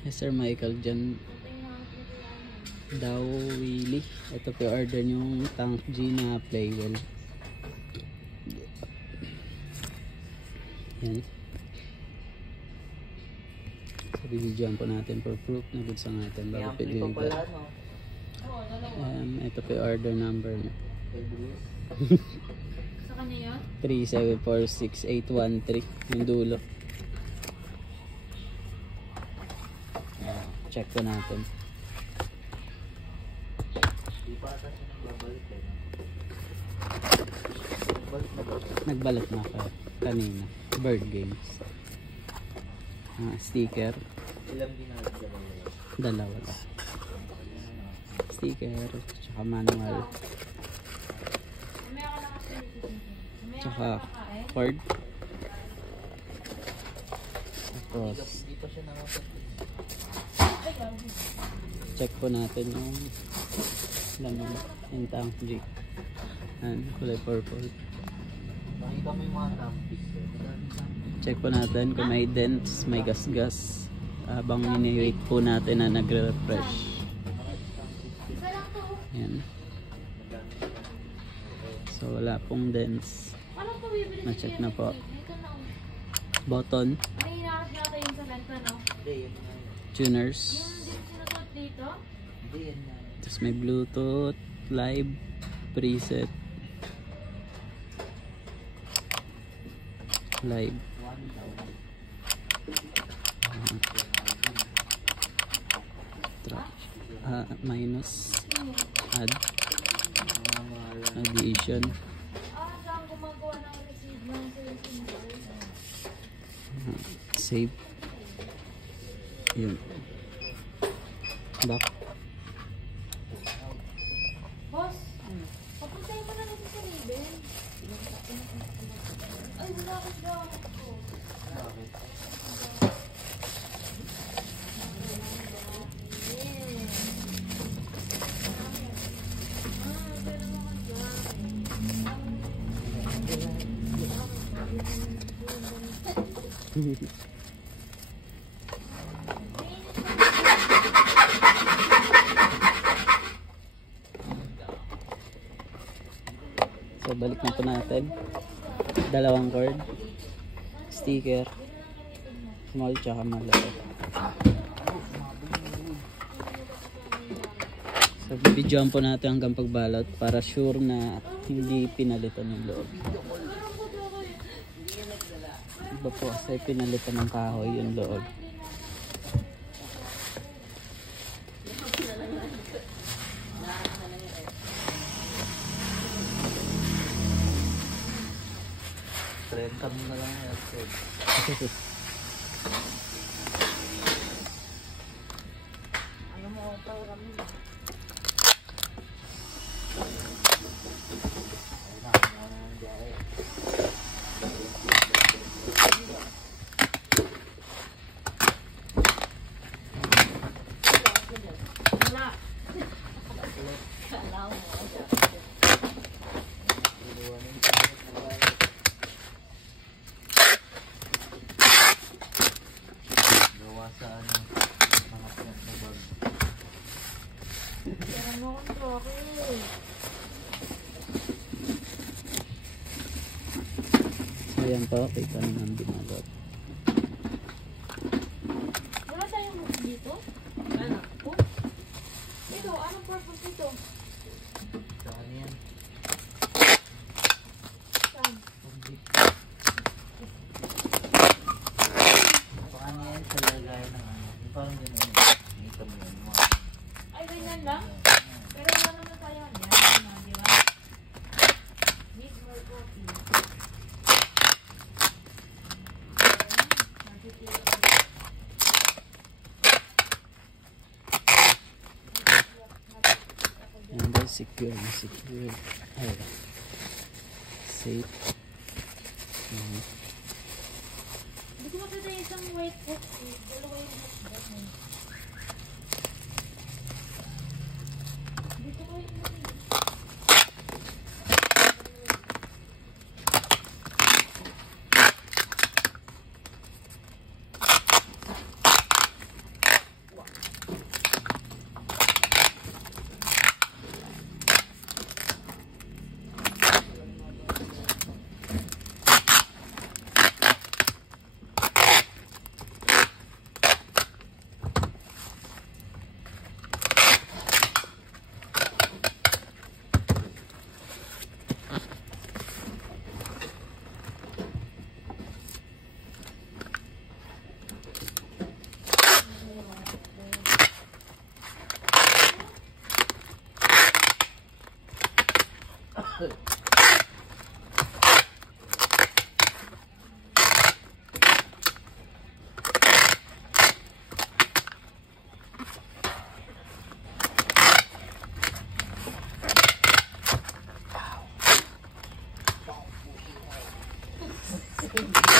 Yes, Sir Michael dyan daw Willie. Ito po order yung tank G na playwell. Yan. So bibidyoan po natin for proof na goods ang natin bago pilihan. Ito po yung order number niya. Sa kanya yun? 3746813 yung dulo. Check po natin. Nagbalot na ka kanina. Bird games. Sticker. Ilang ginagawa? Dalawa lang. Sticker. Tsaka manual. Tsaka cord. Tapos check po natin yung laman yung tank G. Kulay purple. Nakita mo yung mga tampis. Check po natin kung may dents, may gas-gas habang ini-wait po natin na nagre-refresh. Yan. So wala pong dents. Na-check na po. Button. Tuners. Tapos may Bluetooth, live, preset, live. Minus, add, addition, save, yun, back. Boss, papuntahin mo na natin sa Raven. Ay, wala ka daw. So balik na po natin. Dalawang cord, sticker, small tsaka malaki. So bibidyoan po natin hanggang pagbalot para sure na hindi pinalitan yung loob. Iba po kasi pinalitan ng kahoy yung loob. Renta mo na lang yan. Ano mo, program mo? Sa ano, mga pinagpabag. Kaya mo akong troke. So yan po, kita naman binalot. Wala tayong dito? Ano? Oh? Ito, anong purpose ito? Saan yan? Saan? Paano yan sa lagay ng ano? Yung parang gano'n. Nakita mo yun. Ay, ganyan lang? Pero wala naman tayo yan. Yan, di ba? Need more coffee. Yan guys, secure. Ay, safe. Hindi ko makita yung isang white box eh. Dalawa yung box mo. Dito ko yung Sige.